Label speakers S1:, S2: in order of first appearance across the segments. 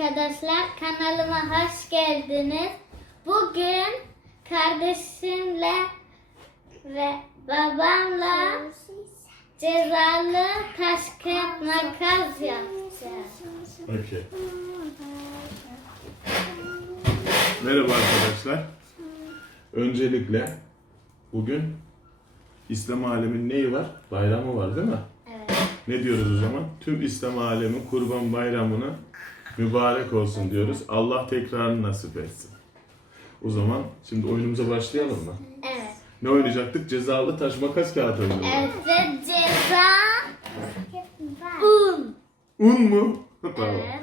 S1: arkadaşlar. Kanalıma hoş geldiniz. Bugün kardeşimle ve babamla cezalı taş kağıt makas yapacağız.
S2: Merhaba arkadaşlar. Öncelikle bugün İslam aleminin neyi var? Bayramı var değil mi?
S1: Evet.
S2: Ne diyoruz o zaman? Tüm İslam alemi kurban bayramını mübarek olsun diyoruz. Allah tekrarını nasip etsin. O zaman şimdi oyunumuza başlayalım mı?
S1: Evet.
S2: Ne oynayacaktık? Cezalı taş makas kağıt oyunu.
S1: Evet ve ceza un.
S2: Un mu? tamam.
S1: Evet.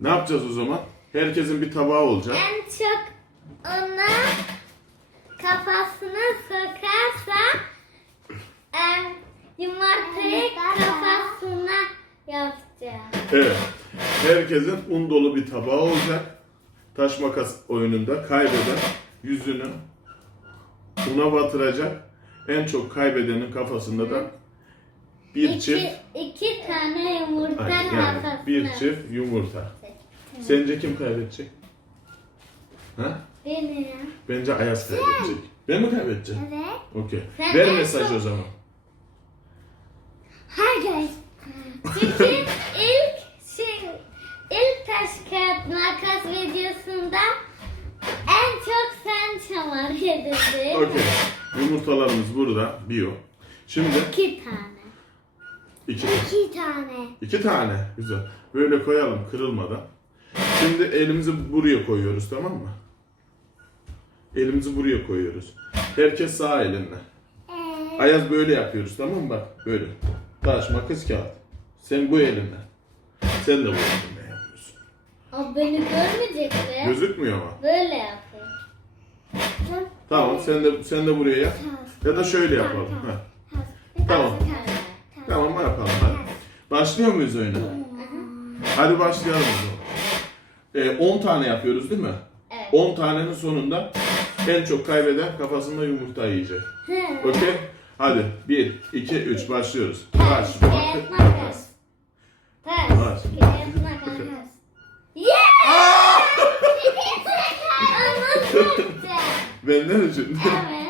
S2: Ne yapacağız o zaman? Herkesin bir tabağı olacak.
S1: En çok ona kafasına sokarsa em, yumurtayı kafasına yapacağız.
S2: Evet. Herkesin un dolu bir tabağı olacak. Taş makas oyununda kaybeden yüzünü una batıracak. En çok kaybedenin kafasında da bir
S1: iki,
S2: çift
S1: iki tane yumurta kafasına.
S2: yani bir çift yumurta. Sence kim kaybedecek? Ha?
S1: Benim.
S2: Bence Ayaz kaybedecek. Ben mi kaybedeceğim?
S1: Evet.
S2: Okey. Ver mesaj o zaman.
S1: Hayır. Çünkü ilk şey, ilk taş kağıt makas videosunda en çok sen değil mi?
S2: Okey. Yumurtalarımız burada. Bio. Şimdi
S1: İki tane.
S2: iki,
S1: İki tane.
S2: iki tane. Güzel. Böyle koyalım kırılmadan. Şimdi elimizi buraya koyuyoruz tamam mı? Elimizi buraya koyuyoruz. Herkes sağ elinde. Ayaz böyle yapıyoruz tamam mı? Bak böyle. Taş, makas, kağıt. Sen bu elinde. Sen de bu yapıyorsun.
S1: O beni görmeyecek mi?
S2: Gözükmüyor ama.
S1: Böyle yapıyor.
S2: Tamam sen de sen de buraya yap. Ya da şöyle yapalım. Heh. Tamam. Tamam yapalım hadi. Başlıyor muyuz oyuna? Hadi başlayalım o zaman. Ee, 10 tane yapıyoruz değil mi?
S1: Evet.
S2: 10 tanenin sonunda en çok kaybeden kafasında yumurta yiyecek. Okey? Hadi 1, 2, 3 başlıyoruz. Taş,
S1: kağıt,
S2: makas, makas.
S1: makas. Taş,
S2: Taş.
S1: kağıt, makas. Yeah! Ama çok güzel.
S2: Benden için.
S1: Evet.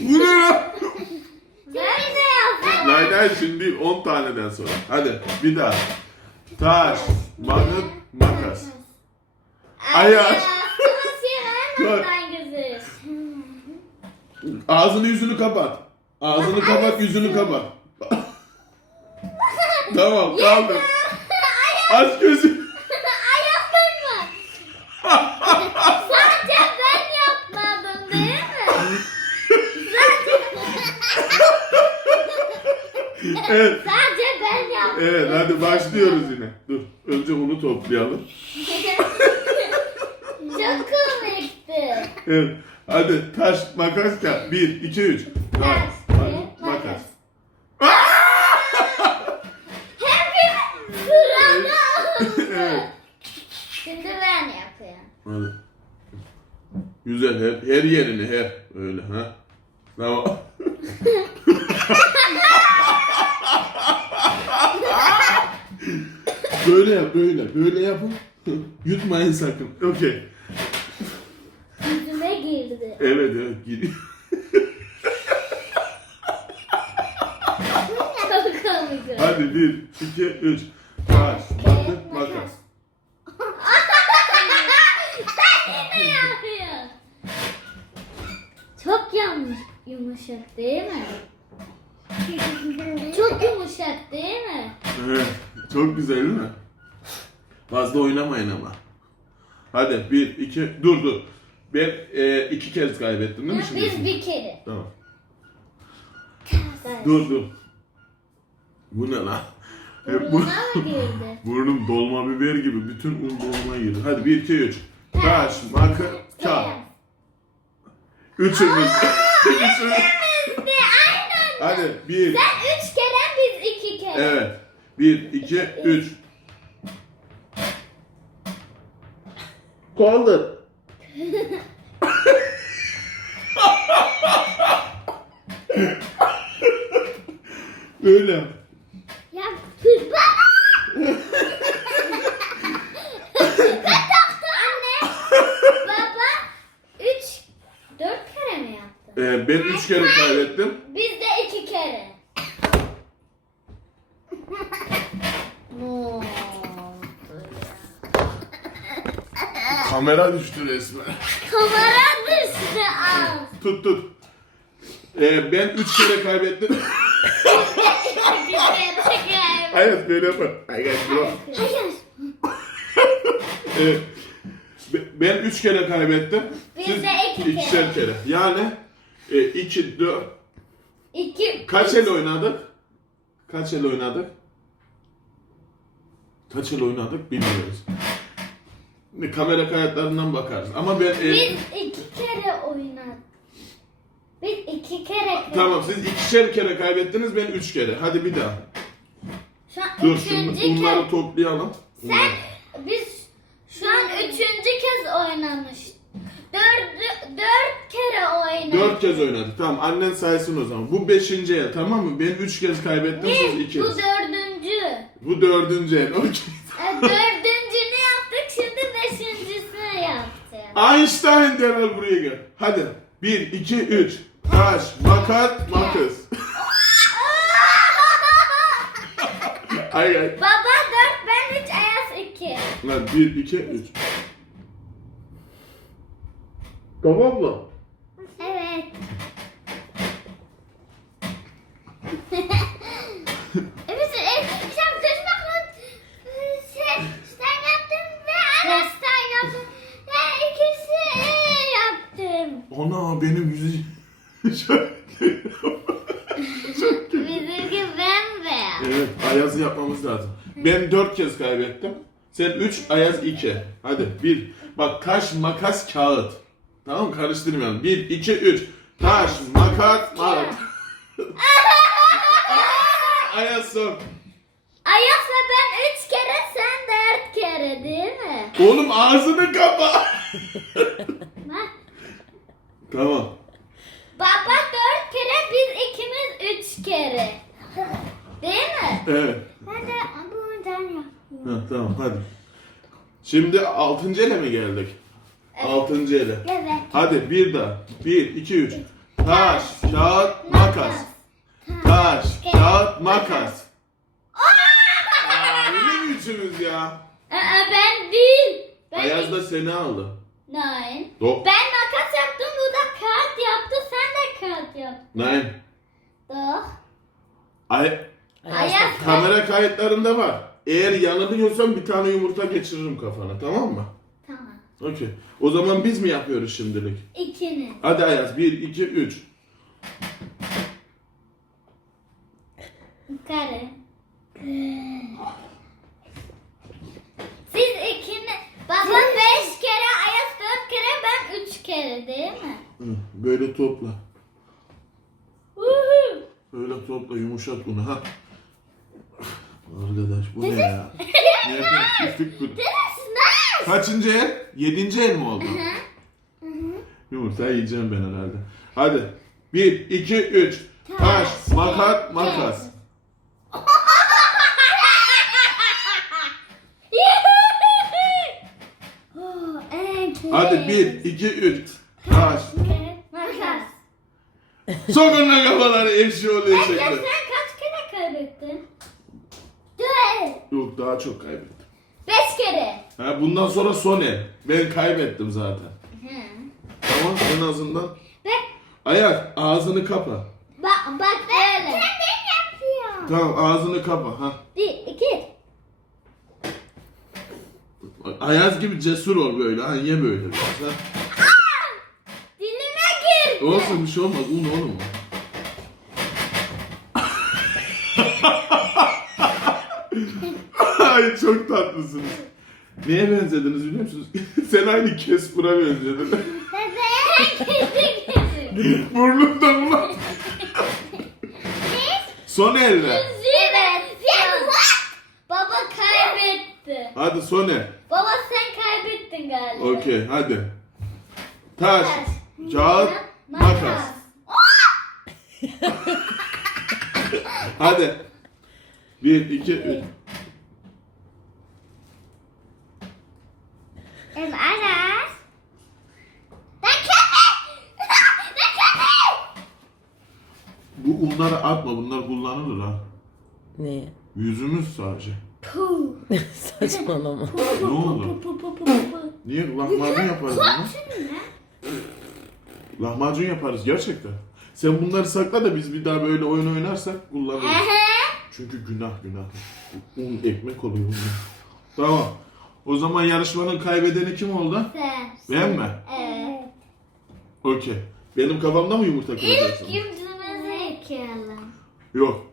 S2: Bu ne. Hayır hayır şimdi değil 10 taneden sonra. Hadi bir daha. Taş, makas, makas. Ayaş. Ağzını yüzünü kapat. Ağzını kapat yüzünü kapat. tamam kaldım. Aç gözü.
S1: Ayaklarım var. Sadece ben yapmadım değil mi?
S2: Evet.
S1: Sadece ben yaptım.
S2: Evet hadi başlıyoruz yine. Dur önce bunu toplayalım.
S1: Çok komikti.
S2: Evet. Hadi taş makas kağıt. 1 2 3. Taş
S1: Taş,
S2: makas.
S1: Hepimiz sırada
S2: evet.
S1: Şimdi ben yapıyorum.
S2: Hadi. Güzel her, her yerini her öyle ha. Tamam. böyle yap böyle böyle yapın. Yutmayın sakın. Okey.
S1: Girdi.
S2: Evet evet giriyor.
S1: Çok komik.
S2: Hadi 1 2 3. Taş makas makas.
S1: Ne yapıyor? Çok yanlış, yumuşak değil mi? Çok yumuşak değil mi?
S2: Evet. Çok güzel değil mi? Fazla oynamayın ama. Hadi 1 2 dur dur. Ben e, iki kez kaybettim değil mi şimdi?
S1: Biz bir kere.
S2: Tamam. Dur dur. Bu ne lan?
S1: Burnuna mı girdi?
S2: Burnum dolma biber gibi bütün un dolma girdi. Hadi 1 2 3. Taş, makas, kağıt. Üçümüz. Üçümüz. Hadi 1
S1: Sen üç kere biz iki kere.
S2: Evet. 1 2 3. Kaldır. Böyle. yap.
S1: Ya baba. Anne. Baba. Üç. Dört kere mi yaptı?
S2: Ee, ben üç kere kaybettim.
S1: Biz de iki kere. Ne oldu ya?
S2: Kamera düştü resmen.
S1: Kamera düştü al.
S2: Tut tut. Ee, ben üç kere kaybettim. Hayır böyle yapar. Hayır bro.
S1: Hayır.
S2: Evet. Be- Ben üç kere kaybettim.
S1: Biz de iki kere.
S2: ikişer kere. Yani e, iki, dört.
S1: İki.
S2: Kaç el oynadık? Kaç el oynadık? Kaç el oynadık bilmiyoruz. Kamera kayıtlarından bakarız. Ama ben... e,
S1: Biz iki kere oynadık. Biz iki kere.
S2: tamam siz ikişer kere kaybettiniz ben üç kere. Hadi bir daha.
S1: Şu an
S2: Dur
S1: üçüncü
S2: şimdi bunları
S1: kez.
S2: toplayalım.
S1: Sen biz şu an üçüncü kez oynamış. Dört, dört kere oynadık.
S2: Dört kez oynadık. Tamam annen saysın o zaman. Bu beşinci el tamam mı? Ben üç kez kaybettim siz iki.
S1: Bu dördüncü.
S2: Bu dördüncü el. Okey.
S1: E, Dördüncünü
S2: Einstein derhal buraya gel. Hadi. Bir, iki, üç. Taş, makas, makas. ay ay.
S1: Baba dört ben üç Ayaz iki.
S2: Lan bir, iki, üç. Tamam mı?
S1: Evet, e, sen söz bakın. Sen, sen yaptın ve Ayaz sen yaptın. Ben ikisi e, yaptım.
S2: Ana benim yüzü...
S1: Bizimki bembeyaz.
S2: evet, Ayaz'ı yapmamız lazım. Ben dört kez kaybettim. Sen üç, Ayaz iki. Hadi bir. Bak taş, makas, kağıt. Tamam mı? Karıştırmayalım. Bir, iki, üç. Taş, makas, makas. Ayaz son.
S1: Ayaz'la ben üç kere sen dört kere değil mi?
S2: Oğlum ağzını kapa. Tamam.
S1: Baba dört kere biz ikimiz üç kere. Değil mi?
S2: Evet.
S1: Ben de buradan yapıyorum.
S2: Ha, tamam hadi. Şimdi altıncı ele mi geldik? Altıncı ele.
S1: Evet.
S2: Hadi bir daha. Bir, iki, üç. Taş, kağıt, makas. Taş, kağıt, makas. Aa, yine mi üçümüz ya?
S1: Aa, ben değil. Ben
S2: Ayaz da seni aldı.
S1: Nein.
S2: Yok.
S1: Ben makas yaptım, bu da kağıt yaptı, sen de kağıt yaptın.
S2: Nein.
S1: Doch.
S2: Ay,
S1: Ayaz
S2: kamera kayıtlarında var. Eğer yanılıyorsan bir tane yumurta geçiririm kafana tamam mı?
S1: Tamam.
S2: Okey. O zaman biz mi yapıyoruz şimdilik?
S1: İkiniz.
S2: Hadi Ayaz. Bir, iki, üç.
S1: Kare. Siz ikiniz. Baba beş kere, Ayaz dört kere, ben üç kere değil mi?
S2: Hı, Böyle topla. Böyle topla yumuşat bunu ha. Arkadaş bu ne ya? Ne yapıyorsun?
S1: Nice.
S2: Kaçıncı el? Yedinci el mi oldu? Yumurta yiyeceğim ben herhalde. Hadi. Bir, iki, üç. Taş, makas.
S1: En
S2: Hadi bir, iki, üç. Taş. Sonunda kafaları eşi oluyor
S1: Ya
S2: şekli.
S1: sen kaç kere kaybettin? Dört.
S2: Yok daha çok kaybettim.
S1: Beş kere.
S2: Ha, bundan sonra son el. Ben kaybettim zaten.
S1: Hı.
S2: Tamam en azından.
S1: Ve
S2: Ayak ağzını kapa.
S1: bak bak böyle. Sen ne yapıyorsun?
S2: Tamam ağzını kapa. Ha.
S1: Bir, iki.
S2: Ayaz gibi cesur ol böyle. Ha ye böyle. biraz, Ha. Olsun bir şey olmaz. Un oğlum. Ay çok tatlısınız. Neye benzediniz biliyor musunuz? Sen aynı Casper'a benzedin. Burnumda mı? Son elle.
S1: Evet. Baba kaybetti.
S2: Hadi son el.
S1: Baba sen kaybettin galiba.
S2: Okey hadi. Taş, kağıt, makas. Hadi. Bir, iki, üç.
S1: Em Aras. Ben köpek! Ben köpek!
S2: Bu unları atma bunlar kullanılır ha.
S3: Ne?
S2: Yüzümüz sadece.
S1: Puh.
S3: Saçmalama.
S2: Ne oldu? Niye lahmacun yaparız bunu? Lahmacun yaparız gerçekten. Sen bunları sakla da biz bir daha böyle oyun oynarsak kullanırız. Çünkü günah günah. Un ekmek oluyor bunlar. Tamam. O zaman yarışmanın kaybedeni kim oldu?
S1: Sen.
S2: Ben mi?
S1: Evet.
S2: Okey. Benim kafamda mı yumurta kıracaksın?
S1: İlk yüzümüzü yıkayalım.
S2: Yok.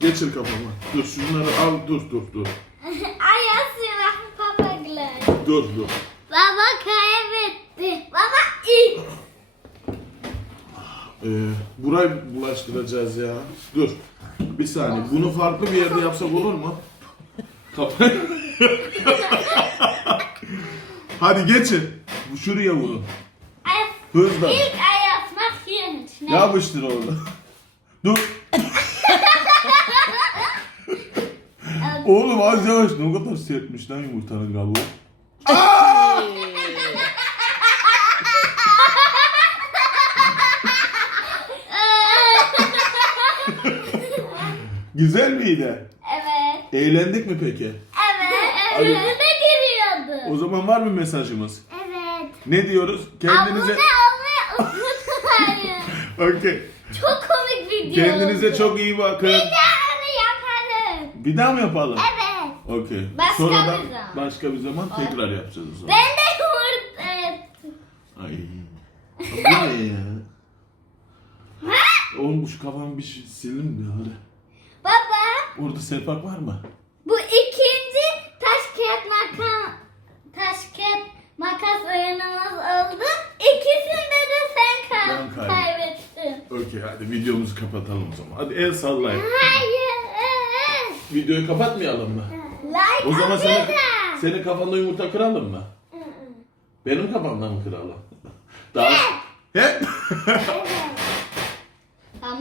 S2: Geçir kafama. Dur şunları al. Dur dur dur.
S1: Ayasıyla papaklar.
S2: Dur dur.
S1: Baba kaybetti. Baba ilk.
S2: Ee, burayı bulaştıracağız ya. Dur. Bir saniye. Bunu farklı bir yerde yapsak olur mu? Hadi geçin. Bu şuraya vurun. Hızla.
S1: ilk ayasmak yemiş. Ne?
S2: Yapıştır orada. Dur. Oğlum az yavaş. Ne kadar sertmiş lan yumurtanın kabuğu. Güzel miydi?
S1: Evet.
S2: Eğlendik mi peki?
S1: Evet.
S2: Hadi.
S1: Yüzüne giriyordu.
S2: O zaman var mı mesajımız?
S1: Evet.
S2: Ne diyoruz? Kendinize...
S1: Abone olmayı unutmayın.
S2: Okey.
S1: çok komik video
S2: Kendinize
S1: oldu.
S2: çok iyi bakın.
S1: Bir daha onu yapalım.
S2: Bir daha mı yapalım?
S1: Evet.
S2: Okey.
S1: Başka
S2: Sonradan
S1: bir zaman.
S2: başka bir zaman tekrar yapacağız o zaman.
S1: Ben de yumurta.
S2: Ay. Bu ne ya? Oğlum şu kafamı bir şey sildim mi hadi.
S1: Baba
S2: Orada selpak var mı?
S1: bu ikinci taş kağıt makas taş kağıt makas oyunumuz oldu. İkisinde de sen kay-
S2: Ben kaybettim.
S1: kaybettin.
S2: Okey hadi videomuzu kapatalım o zaman. Hadi el sallayın.
S1: Hayır.
S2: Videoyu kapatmayalım mı?
S1: Like
S2: O zaman
S1: atın.
S2: senin kafanda yumurta kıralım mı? Benim kafamdan mı kıralım? Daha... Hep.